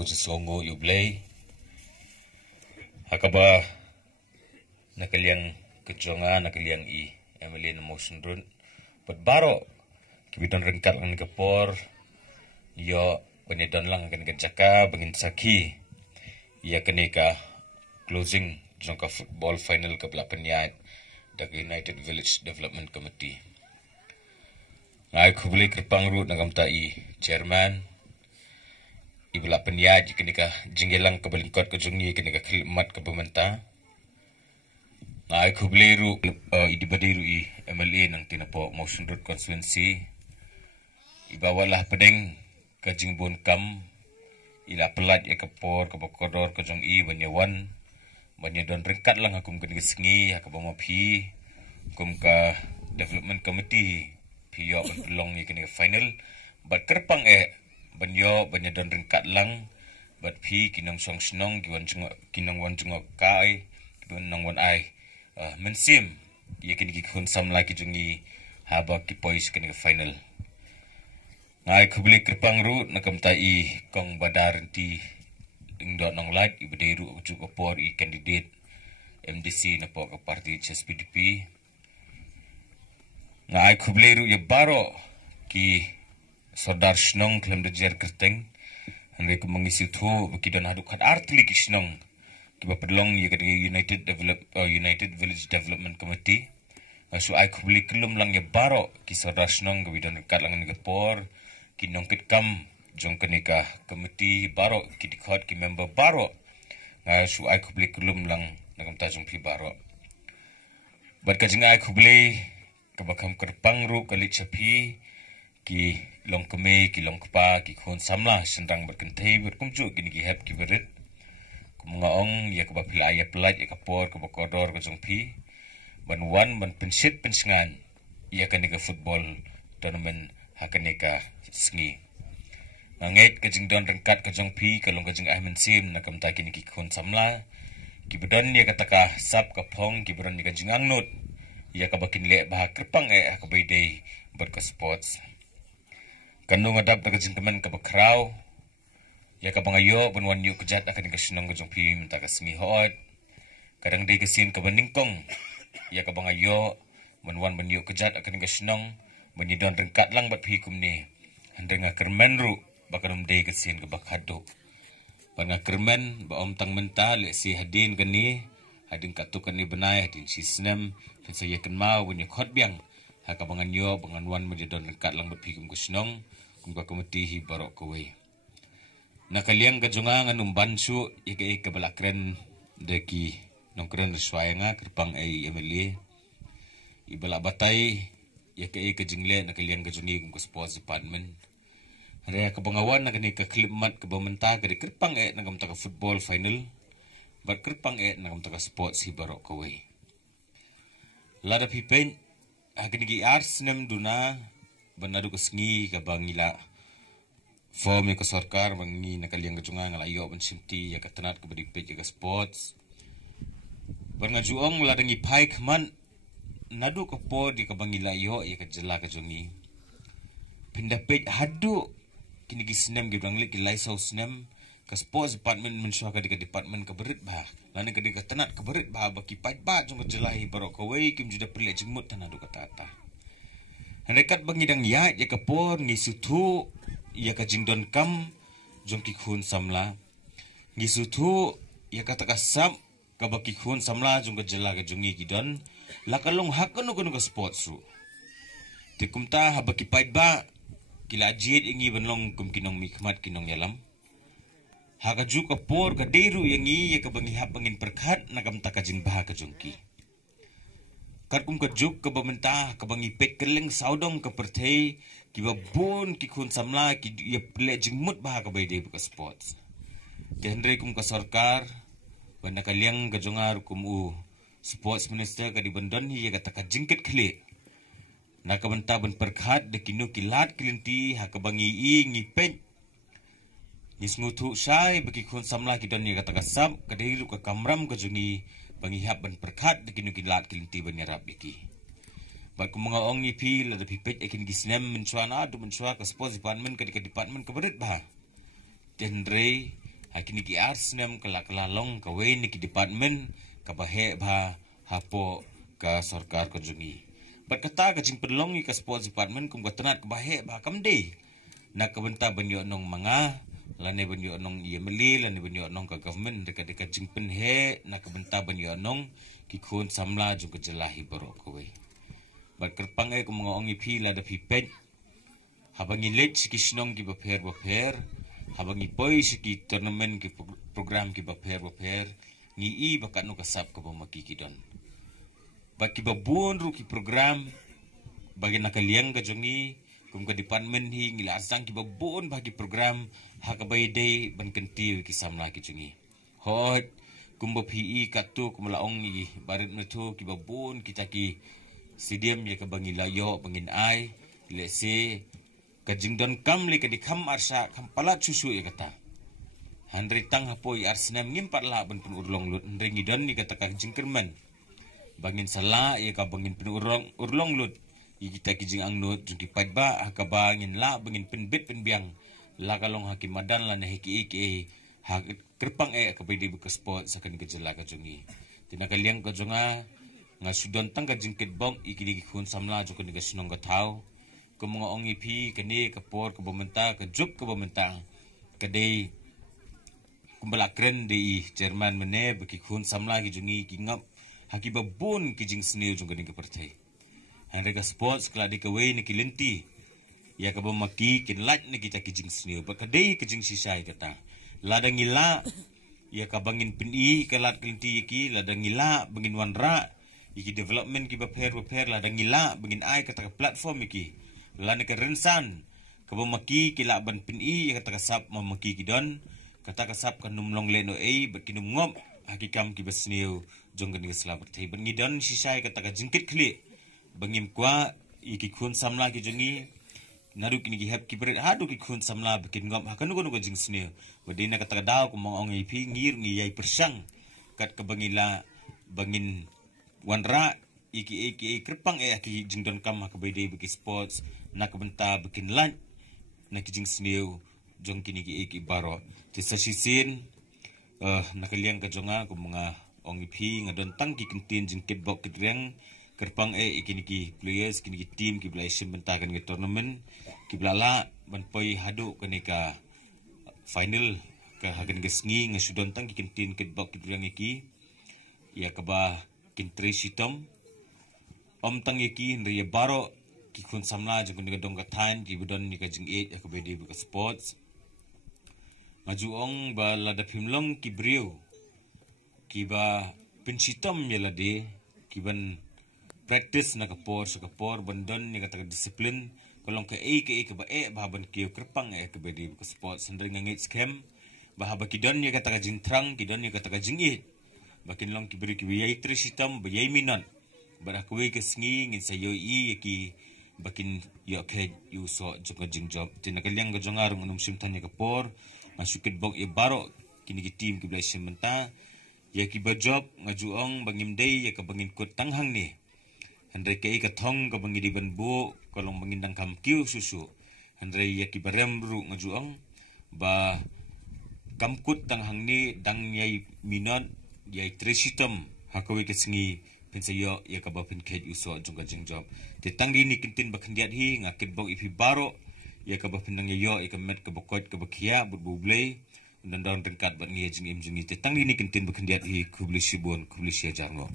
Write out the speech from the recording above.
mau songo yublay hakaba nakaliang kejonga nakaliang I Emily na motion run but baro kibiton rengkat lang kapor yo penedon lang kan jaka bangin saki ia kenika closing jangka football final ke belapan yard dag United Village Development Committee ngai kubli kerpang root nagam tai chairman ibla penyaj kenika jinggelang ke belingkot ke jungi kenika khidmat ke pemerintah ngai kubli ru idibadiru I MLA nang tinapo motion road constituency ibawalah pedeng ke jingbon kam ila pelat ya kepor ke bokodor ke jong I banyawan banyadon rengkat lang akum kenika sengi hakabama phi kum ka development committee phi yo belong ni kenika final bat kerpang banyo banyadon rengkat lang bat phi kinong song snong kinong wan jungok kai kinong wan ai mensim ye kini khun sam la ki jungi haba ki pois kini final ngai khubli kerpang ru nakam tai kong badar ti ingdot nong light ibderu ujuk opor I candidate MDC na po ka party HSPDP ngai khubli ru ye baro ki Sodar Snong klem de jer kerteng henry ku mengisi thu bukidon hadu khat artli ki Snong kiba pedlong ye kadang United Village Development Committee asu ai khubli kelum lang ye baro ki Sodar Snong gabidon kat lang ni por ki nongkit kam jong kenika committee baro ki dikhot ki member baro asu ai khubli kelum lang nagam ta jong pi baro bat ka jinga ai khubli kabakam kerpang ru kali chapi ki long keme ki long kpa ki khon samla sendang berkentai berkumcu kini ki hep ki berit kumungaong ya ka bapila ya pelat ya kapor ka bakodor ka jongpi ban wan ban pensit pensengan ya ka nika football tournament hakanika sengi ngait ka jingdon rengkat ka jongpi ka long ka jing ahmen sim na kam ta kini ki khon samla ki bedan ya kataka sap ka phong ki bedan ka jingang not ya ka bakin le bah kerpang ka baidei berka sports kanu ngadap daga jingkemen ke bakrau ya ka bangayo benwan yu kejat akan ke senong ke jongpi minta ke sengi hoat kadang dei kesin ke beningkong ya ka bangayo benwan benyu kejat akan ke senong benidon rengkat lang bat pikum ni hendenga kermen ru bakanum dei kesin ke bakhado banga kermen ba om tang mental si hadin kani hadin katukan ni benai hadin si snem dan saya ken mau benyu khot biang haka bangan yo bangan wan menjadon rengkat lang bat pikum ke senong kumka komitihi barok kowe nakaliang kajonga nganum bansu ike balakren deki nongkren swayanga kerpang MLA ibala batai ike kajingle nakaliang kajungi kumka sports department hanya kabangawan nakani ka klipmat ka bamenta ka kerpang nagam ta ka football final bat kerpang nagam ta ka sports hi barok kowe lada pipen hakini arts nem duna banadu kesengi ka bangila form ka sarkar bangi nakaliang kajunga ngalayo bensimti ya katanat ka badipet ya ka sports bangajuong ladangi pai kman nadu ka po di ka bangila yo ya ka jela ka jungi pindapet hadu kini ki snem gi bangli ki laisau snem ka sports department mensua ka di ka department ka berit bah lani ka di ka tanat ka berit bah baki pai ba jong ka jelahi barok ka wei kim juda perle jemut tanadu ka tata hendekat bangidang ya kapor ngisutu ya ka jingdon kam jongki khun samla ngisutu ya kata kasam ka baki khun samla jong ka jela ka jongi gidon lakalong hakano kono ka sports ru tikumta habaki paid ba kila jid ingi benlong kum kinong mikmat kinong yalam hakaju kapor ka deru yangi ya ka bangi hap bangin perkhat nakam ta ka jing bah ka jongki kat kum ka juk ka bamenta ka bangi pek keleng saudong ka perthei ki babon ki khun samla ki ya ple jingmut bah ka baide ka sports kendre kum ka sarkar banda kaliang ka jongar kum sports minister ka di bandon hi ka taka jingket khle na ka banta ban perkhat de kinu kilat kilinti ha ka bangi ngi pen nismutu sai bagi khun samla ki don ka taka sab ka deiru ka kamram ka jungi pangihap ban perkat de kinu kilat kilinti ban yarap iki bat kumunga ong ni pi la de pipet ekin gisnem mencuana du mencua ke sports department ke department ke berit bah tendre Hakini ki arsnem kala kawe ni ki department kabahe ba hapo ka sarkar ko jungi. Berkata ka jing pedlong ka sports department kum katanat kabahe ba kamde. Na kabenta banyo nong mga lane banyo nong yemeli lane banyo nong ka government dekat jing penhe na kabenta banyo nong ki khun samla jung ka jelahi baro kawe. Berkerpang kum mga ongi pi la da pipet habangi lech ki snong ki baper habangi poi ki tournament ki program ki baper ngi i bakat no kasap ka bamaki ki don baki babun ru ki program bagi nakaliang ka jongi kum ka department hi ngi lasang ki babun bagi program hakabai day ban kenti ki samla ki jongi hot kum ba pi ka tu kum laong i barit metu ki babun kita ki stadium ya ka bangi layo bangin ai lese kajing don kam le kadi kam arsa kam pala susu ya kata handri tang hapoi arsenam ngimpat la ban pun urlong lut ndri don ni kata kajing kerman bangin sala ya ka bangin pun urlong lut i kita kijing ang nut juki padba ha ka bangin la bangin penbit penbiang la kalong hakim madan la na hiki ha kerpang ka bidi buka sport sakan kejela ka jungi tinakaliang ka junga nga sudon tang kajing kitbong ikini khun samla jukun ga sinong ka tau ke mga ongi pi kani kapor ke bementa ke jup ke bementa kadai kumbala kren di Jerman mene beki khun samla ki jungi ki ngap haki babun ki jing sneu jung kani ke pertai hanre ka sports kala di kawe ni kilinti ya ka bemaki kin lat ni kita ki jing sneu ba kadai ki jing sisai kata ladang ila ya ka bangin pini kalat kilinti ki ladang ila bangin wanra iki development ki baper ladang ila bangin ai kata platform iki lani ke rensan kabamaki kila ban pini ya kata kasap mamaki kidon kata kasap kan numlong leno berkinum ngom hakikam ki besniu jong kan gesla bertai bengidon sisai kata ka jingkit kli bangim kwa iki khun samla ki jongi naru kini ki hep ki berit hadu ki khun samla bekin ngom hakan nugo jing sniu wadina kata daw ko mong ipi ngir ngi yai persang kat ke bangila bangin wanra iki kerpang aki jingdon kam hakabede beki sports na kabenta bikin lan na kijing sniu jong kini ki baro ti sasisin nakaliang ka jonga ko mga ongipi ngadon tang ki kentin jing kitbok kitreng kerpang ikini ki players kini ki team ki blai sim bentakan ki tournament ki blala ban poi hadu kani ka final ka hagen gesngi ngasudon tang ki kentin kitbok kitreng iki ya kaba kintri sitom om tang iki ndri baro ki khun samla jeng ni dong ka than ki budon ni ka jing e ka bedi ka sports maju ong ba la da phimlong ki brio ki ba pinsitam yela de ki ban practice na ka por bandon ni ka ta discipline kolong ka ka ba ba ban ki kerpang ka bedi ka sports ndri ngit scam ba ba ki don ni ka ta jing trang ki don ni ka ta jing e bakin long ki brio ki yai trisitam ba yai minan barakwe ke sngi ngin sayo ki bakin yo ke yu so jong jing job tinakaliang ga jongar ngunum simtan ya kapor masukit bok baro kini ki team ki blai simenta ya ki ba job ngajuong bangim day ya ka bangin kut tanghang ni handre ke ka thong ka bangi di banbu kolong bangin dang kam kiu susu handre ya ki barem ru ngajuong ba kamkut tanghang ni dang yai minon yai tresitam hakawe ke sngi pensayo ya ka ba pen khed uso jong jing job te tangri ni kintin bakhandiat hi ngakit bok ipi baro ya ka ba pendang yo ka met ka bokot ka bakhia buble dan daun tengkat bat ngi jing im jing te tangri ni kintin bakhandiat hi kubli sibon kubli sia jarngo